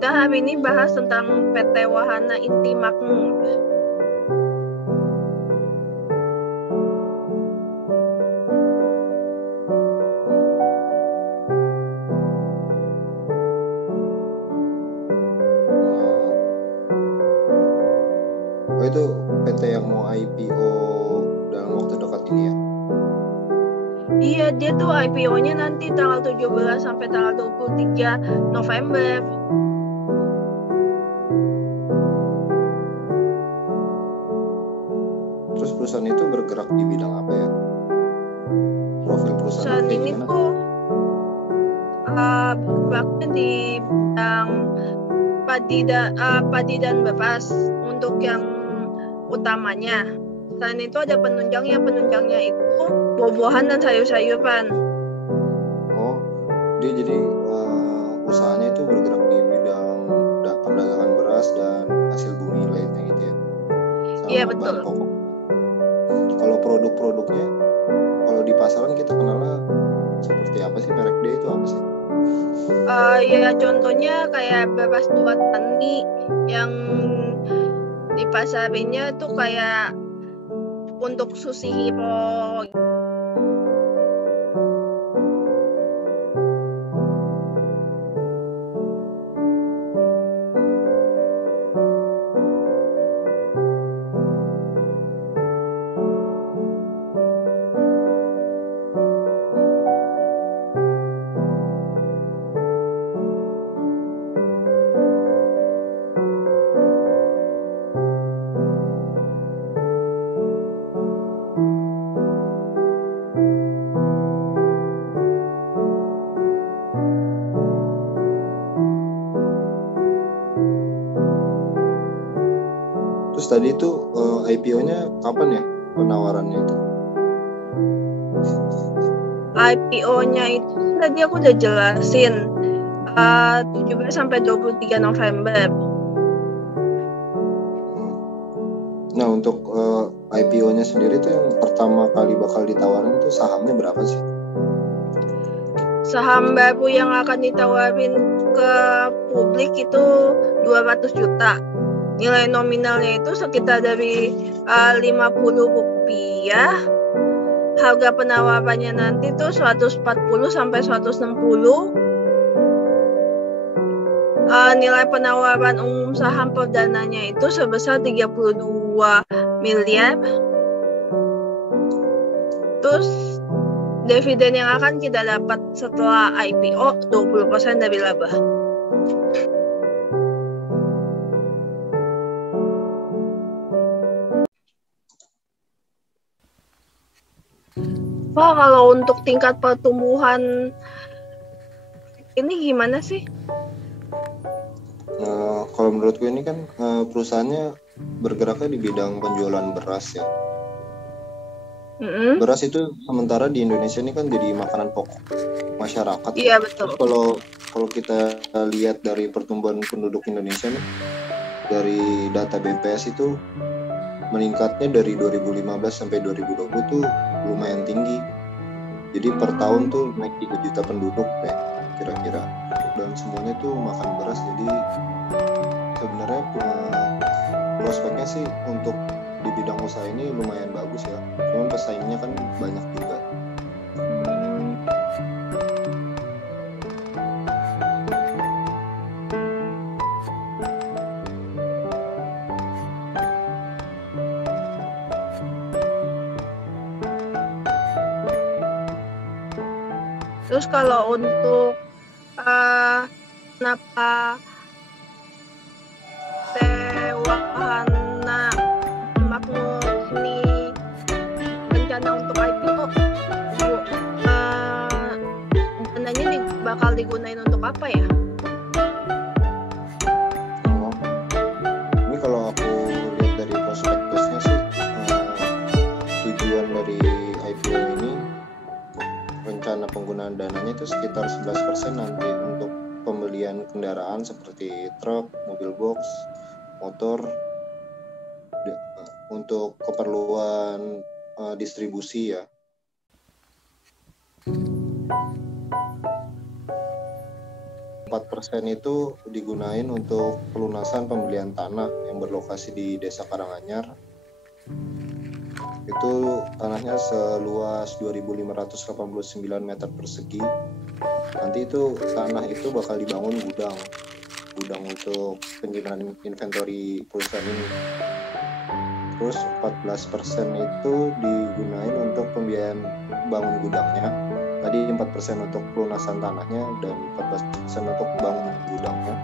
Kita hari ini bahas tentang PT Wahana Inti Makmur. Oh, itu PT yang mau IPO dalam waktu dekat ini ya? Iya, dia tuh IPO-nya nanti tanggal 17 sampai tanggal 23 November. Terus perusahaan itu bergerak di bidang apa ya? Profil perusahaan kayak ini gimana? Tuh bergeraknya di bidang padi dan beras untuk yang utamanya. Selain itu ada penunjangnya itu buah-buahan dan sayur-sayuran. Oh, dia jadi usahanya itu bergerak di bidang perdagangan beras dan hasil bumi lainnya gitu ya? Iya, betul. Bahan pokok. Kalau produk-produknya, kalau di pasaran kita kenalnya seperti apa sih? Merek dia itu apa sih? Ya contohnya kayak beras buat tani yang di pasarinnya tuh kayak untuk Susi Hero. Terus tadi itu IPO-nya kapan ya penawarannya itu? IPO-nya itu tadi aku udah jelasin 17 sampai 23 November. Nah, untuk IPO-nya sendiri tuh yang pertama kali bakal ditawarin itu sahamnya berapa sih? Saham baru yang akan ditawarin ke publik itu 200 juta. Nilai nominalnya itu sekitar dari 50 rupiah. Harga penawarannya nanti tuh 140 sampai 160. Nilai penawaran umum saham perdananya itu sebesar 32 miliar. Terus dividen yang akan kita dapat setelah IPO 20% dari laba. Wah, kalau untuk tingkat pertumbuhan ini gimana sih? Kalau menurutku ini kan perusahaannya bergeraknya di bidang penjualan beras ya. Beras itu sementara di Indonesia ini kan jadi makanan pokok masyarakat. Iya, betul. Terus kalau kita lihat dari pertumbuhan penduduk Indonesia nih, dari data BPS itu meningkatnya dari 2015 sampai 2020 tuh lumayan tinggi. Jadi per tahun tuh naik 3 juta penduduk deh kira-kira. Dan semuanya tuh makan beras, jadi sebenarnya prospeknya sih untuk di bidang usaha ini lumayan bagus ya. Cuman pesaingnya kan banyak juga. Terus kalau untuk kenapa Wahana Makmur ini rencana untuk IPO, dananya bakal digunain untuk apa ya? Ini kalau aku lihat dari prospektusnya sih, tujuan dari IPO ini rencana penggunaan dananya itu sekitar 11% nanti untuk pembelian kendaraan seperti truk, mobil box, motor untuk keperluan distribusi ya. 4% itu digunain untuk pelunasan pembelian tanah yang berlokasi di Desa Karanganyar. Itu tanahnya seluas 2.589 meter persegi. Nanti itu tanah itu bakal dibangun gudang untuk penyimpanan inventory perusahaan ini. Terus 14% itu digunain untuk pembiayaan bangun gudangnya. Tadi 4% untuk pelunasan tanahnya dan 14% untuk bangun gudangnya.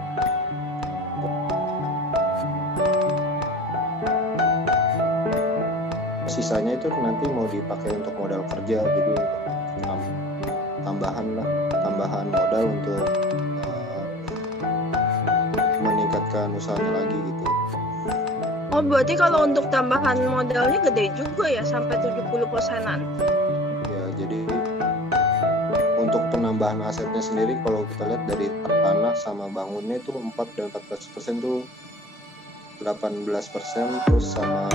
Sisanya itu nanti mau dipakai untuk modal kerja, jadi tambahan modal untuk meningkatkan usahanya lagi gitu. Oh, berarti kalau untuk tambahan modalnya gede juga ya, sampai 70%-an. Ya, jadi untuk penambahan asetnya sendiri kalau kita lihat dari tanah sama bangunnya itu 4 dan 14% tuh 18%, terus sama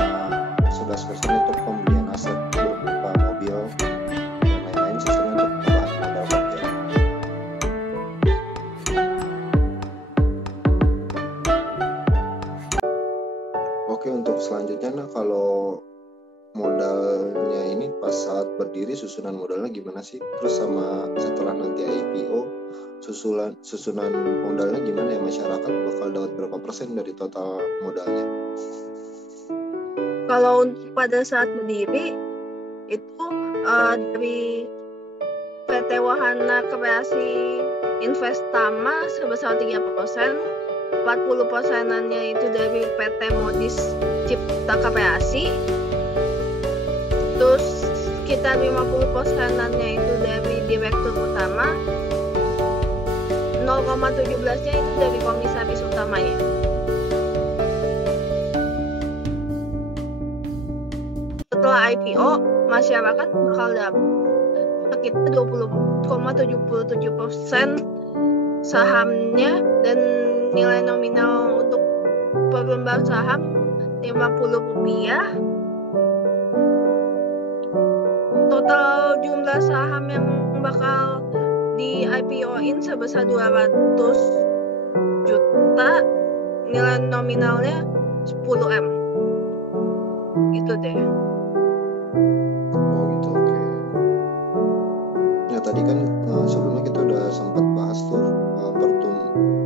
11% untuk pembelian aset berupa mobil dan lain-lain, sisanya untuk tambahan modal kerja. Oke, untuk selanjutnya kalau modalnya ini pas saat berdiri susunan modalnya gimana sih? Terus sama setelah nanti IPO susunan modalnya gimana ya, masyarakat bakal dapat berapa persen dari total modalnya? Kalau pada saat berdiri itu dari PT Wahana Kreasi Investama sebesar 3%, 40%-annya itu dari PT Modis Cipta Kreasi, terus sekitar 50%-annya itu dari Direktur Utama, 0,17-nya itu dari Komisaris Utamanya. Setelah IPO, masyarakat bakal dapat sekitar 20,77% sahamnya dan nilai nominal untuk per lembar saham Rp50. Total jumlah saham yang bakal di IPO-in sebesar 200 juta, nilai nominalnya 10M. Gitu deh. Oh gitu, oke. Ya tadi kan sebelumnya kita udah sempat bahas tuh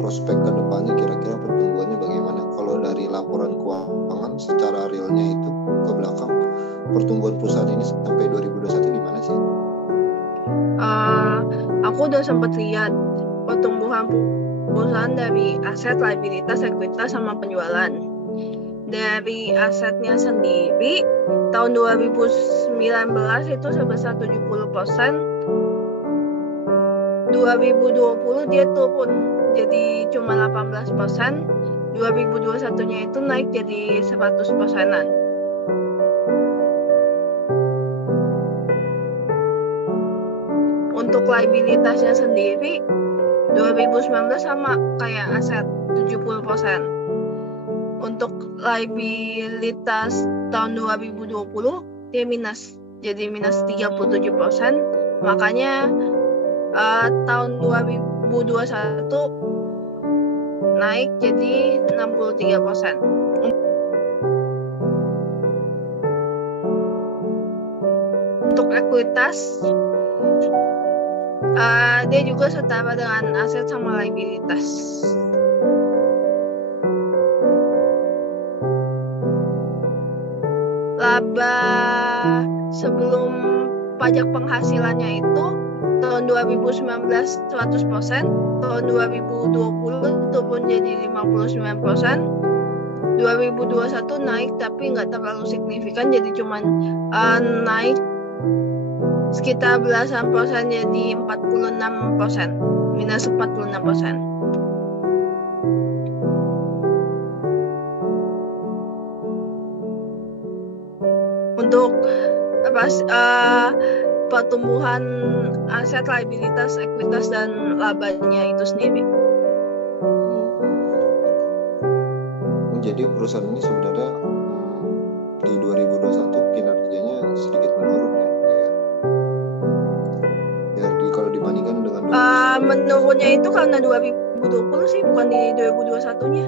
prospek ke depannya, kira-kira pertumbuhannya bagaimana. Kalau dari laporan keuangan secara realnya itu ke belakang, pertumbuhan perusahaan ini sampai 2021 gimana sih? Aku udah sempat lihat pertumbuhan perusahaan dari aset, liabilitas, ekuitas, sama penjualan. Dari asetnya sendiri, tahun 2019 itu sebesar 70%, 2020 dia turun jadi cuma 18%, 2021-nya itu naik jadi 100%-an. Untuk liabilitasnya sendiri 2019 sama kayak aset 70%. Untuk liabilitas tahun 2020 dia minus, jadi minus 37%. Makanya tahun 2021 naik jadi 63%. Untuk ekuitas dia juga setara dengan aset sama liabilitas. Laba sebelum pajak penghasilannya itu tahun 2019 100%, tahun 2020 turun jadi 59%, 2021 naik tapi nggak terlalu signifikan, jadi cuman naik sekitar belasan persen jadi 46%, minus 46%. Untuk pertumbuhan aset, liabilitas, ekuitas, dan labanya itu sendiri. Jadi perusahaan ini sebenarnya di 2021 kinerjanya sedikit menurun ya. Kalau dibandingkan dengan menurunnya itu karena 2021 2020 sih, bukan di 2021-nya.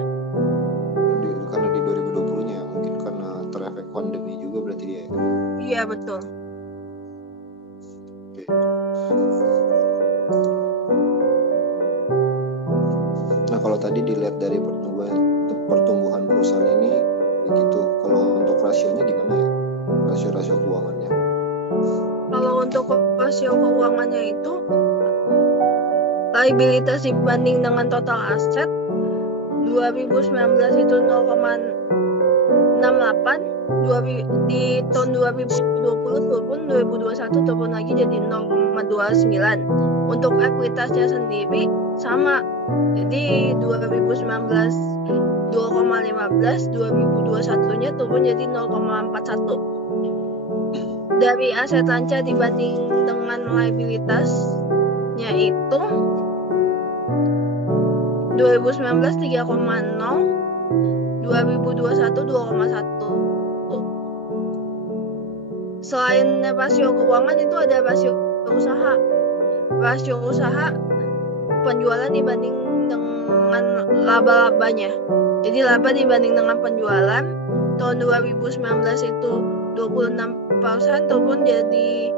Karena di 2020-nya mungkin karena terefek pandemi juga berarti dia. Iya, betul. Oke. Nah, kalau tadi dilihat dari pertumbuhan perusahaan ini begitu. Kalau untuk rasionya gimana ya? Rasio keuangannya. Kalau untuk rasio keuangannya itu liabilitas dibanding dengan total aset 2019 itu 0,68, di tahun 2020 turun, 2021 turun lagi jadi 0,29. Untuk ekuitasnya sendiri sama, jadi 2019 2,15, 2021-nya turun jadi 0,41. Dari aset lancar dibanding dengan liabilitasnya itu 2019 3,0, 2021 2,1. Selain rasio keuangan itu ada rasio usaha. Rasio usaha penjualan dibanding dengan laba-labanya. Jadi laba dibanding dengan penjualan tahun 2019 itu 26%, turun jadi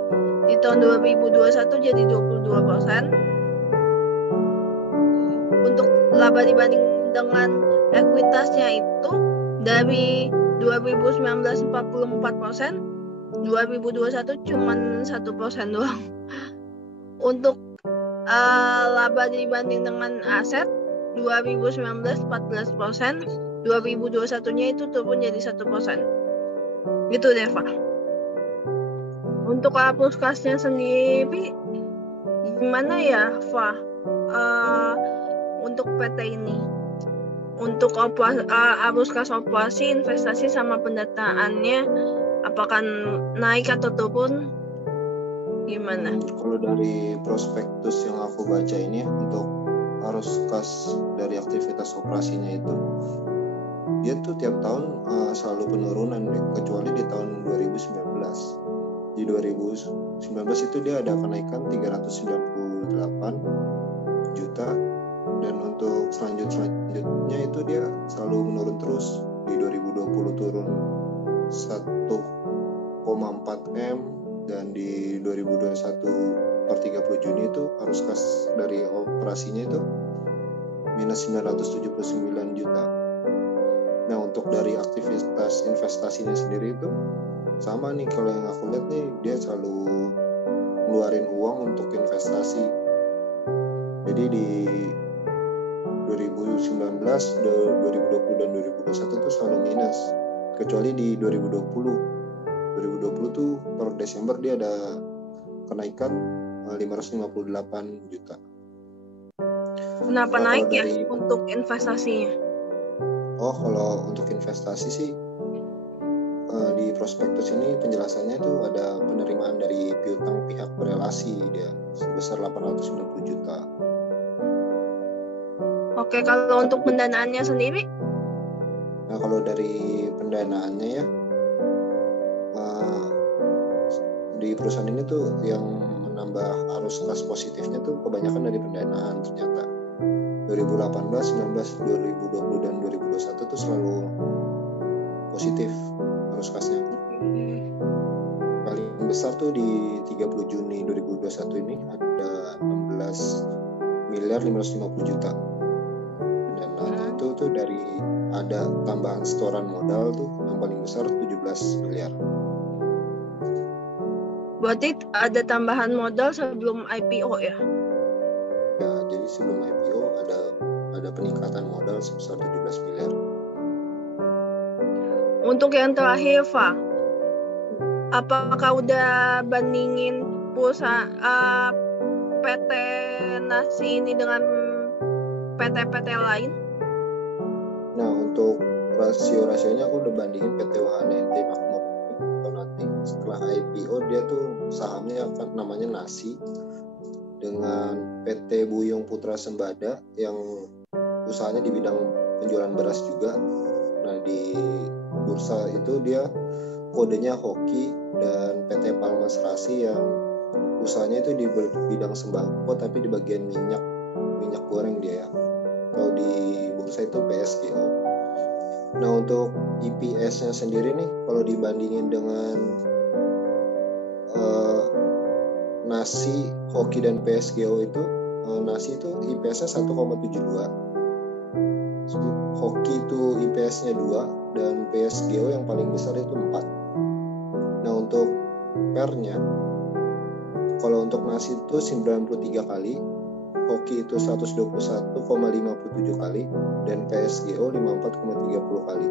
di tahun 2021 jadi 22%. Untuk laba dibanding dengan ekuitasnya itu dari 2019 44%, 2021 cuma 1% doang. Untuk laba dibanding dengan aset 2019 14%, 2021-nya itu turun jadi 1%. Gitu deh, Pak. Untuk Puskasnya sendiri gimana ya, Pak? Untuk PT ini, untuk Puskas operasi, investasi sama pendataannya apakah naik atau turun? Gimana? Kalau dari prospektus yang aku baca ini untuk arus kas dari aktivitas operasinya itu dia tuh tiap tahun selalu penurunan kecuali di tahun 2019. Di 2019 itu dia ada kenaikan 398 juta dan untuk selanjutnya itu dia selalu menurun terus. Di 2020 turun 1,4 M dan di 2021 per 30 Juni itu arus kas dari operasinya itu minus 979 juta. Nah, untuk dari aktivitas investasinya sendiri itu sama nih, kalau yang aku lihat nih dia selalu ngeluarin uang untuk investasi. Jadi di 2019, 2020 dan 2021 tuh selalu minus. Kecuali di 2020 tuh per Desember dia ada kenaikan 558 juta. Kenapa naik ya untuk investasinya? Oh, kalau untuk investasi sih di prospektus ini penjelasannya itu ada penerimaan dari piutang pihak berelasi dia sebesar 890 juta. Oke, kalau untuk pendanaannya sendiri? Nah, kalau dari pendanaannya ya di perusahaan ini tuh yang menambah arus kas positifnya tuh kebanyakan dari pendanaan ternyata. 2018, 19, 2020 dan 2021 tuh selalu positif arus kasnya. Paling besar tuh di 30 Juni 2021 ini ada 16 miliar 550 juta. Pendanaannya itu tuh dari ada tambahan setoran modal tuh yang paling besar 17 miliar. Berarti ada tambahan modal sebelum IPO ya? Ya, jadi sebelum IPO ada peningkatan modal sebesar 17 miliar. Untuk yang terakhir, Pak, apakah udah bandingin perusahaan PT Nasi ini dengan PT-PT lain? Nah, untuk rasio-rasionya aku udah bandingin PT Wahana NT Makmur nanti setelah IPO dia tuh sahamnya akan namanya Nasi dengan PT Buyung Putra Sembada yang usahanya di bidang penjualan beras juga. Nah, di bursa itu dia kodenya Hoki, dan PT Palmas Rasi yang usahanya itu di bidang sembako tapi di bagian minyak goreng dia ya. yaitu PSGO. Nah, untuk EPS-nya sendiri nih, kalau dibandingin dengan Nasi, Hoki, dan PSGO itu, Nasi itu IPS-nya 1,72, Hoki itu IPS-nya 2, dan PSGO yang paling besar itu 4. Nah, untuk PER-nya, kalau untuk Nasi itu 93 kali, Hoki itu 121,57 kali, dan PSGO 54,30 kali.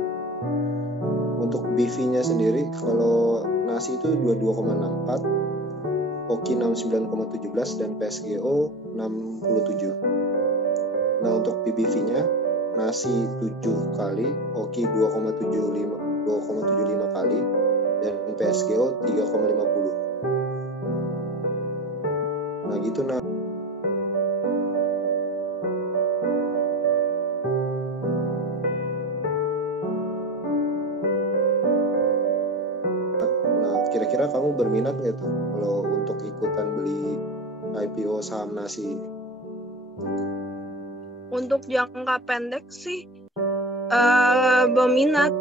Untuk BV-nya sendiri, kalau Nasi itu 22,64, Hoki 69,17, dan PSGO 67. Nah, untuk PBV-nya, Nasi 7 kali, Hoki 2,75 kali, dan PSGO 3,50. Nah, gitu. Nah, kira-kira kamu berminat nggak tuh kalau untuk ikutan beli IPO saham Nasi? Untuk jangka pendek sih berminat.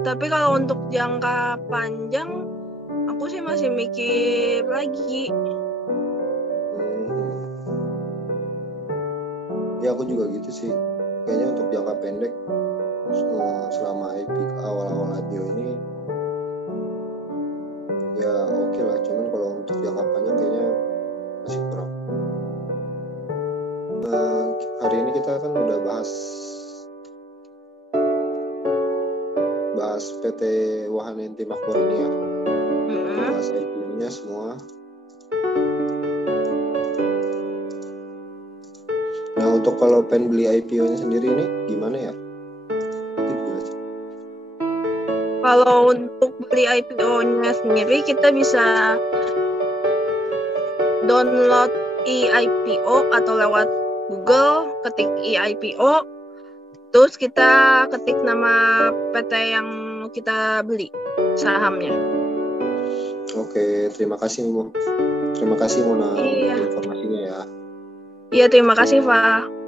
Tapi kalau untuk jangka panjang, aku sih masih mikir lagi. Ya, aku juga gitu sih. Kayaknya untuk jangka pendek, selama awal-awal IPO ini, ya oke lah. Cuman kalau untuk jangka panjang kayaknya masih kurang. Hari ini kita kan udah bahas PT Wahana Inti Makmur ini ya. Bahas IPO-nya semua. Nah, untuk kalau pengen beli IPO-nya sendiri ini gimana ya? Kalau untuk beli IPO-nya sendiri, kita bisa download eIPO atau lewat Google, ketik eIPO, terus kita ketik nama PT yang kita beli sahamnya. Oke, terima kasih Mona untuk informasinya ya. Iya, terima kasih Pak.